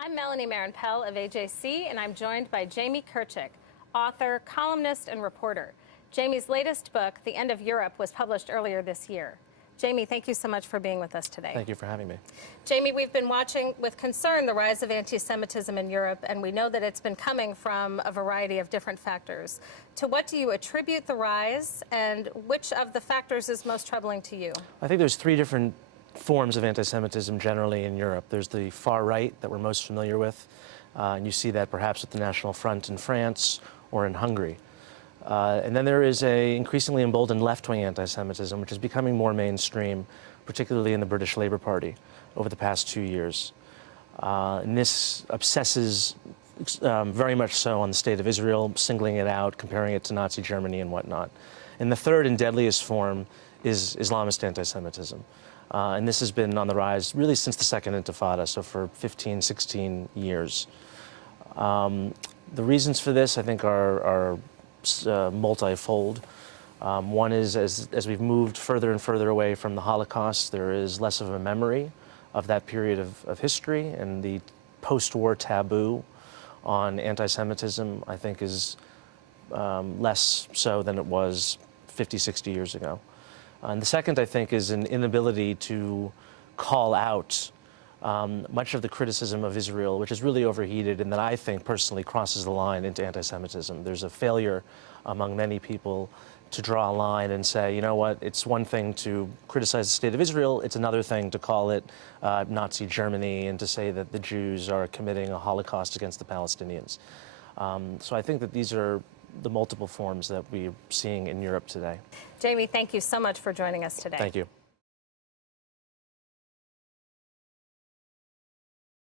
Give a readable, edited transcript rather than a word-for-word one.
I'm Melanie Marin-Pell of AJC, and I'm joined by Jamie Kirchick, author, columnist, and reporter. Jamie's latest book, The End of Europe, was published earlier this year. Jamie, thank you so much for being with us today. Thank you for having me. Jamie, we've been watching with concern the rise of anti-Semitism in Europe, and we know that it's been coming from a variety of different factors. To what do you attribute the rise, and which of the factors is most troubling to you? I think there's three different forms of anti-Semitism generally in Europe. There's the far right that we're most familiar with, and you see that perhaps at the National Front in France or in Hungary. And then there is a increasingly emboldened left-wing anti-Semitism, which is becoming more mainstream, particularly in the British Labour Party over the past 2 years. And this obsesses very much so on the state of Israel, singling it out, comparing it to Nazi Germany and whatnot. And the third and deadliest form is Islamist anti-Semitism. And this has been on the rise really since the Second Intifada, so for 15, 16 years. The reasons for this, I think, are multifold. One is as we've moved further and further away from the Holocaust, there is less of a memory of that period of history, and the post-war taboo on anti-Semitism, I think, is less so than it was 50, 60 years ago. And the second, I think, is an inability to call out much of the criticism of Israel, which is really overheated and that I think personally crosses the line into anti-Semitism. There's a failure among many people to draw a line and say, you know what, it's one thing to criticize the state of Israel, it's another thing to call it Nazi Germany and to say that the Jews are committing a Holocaust against the Palestinians. So I think that these are the multiple forms that we're seeing in Europe today. Jamie, thank you so much for joining us today. Thank you.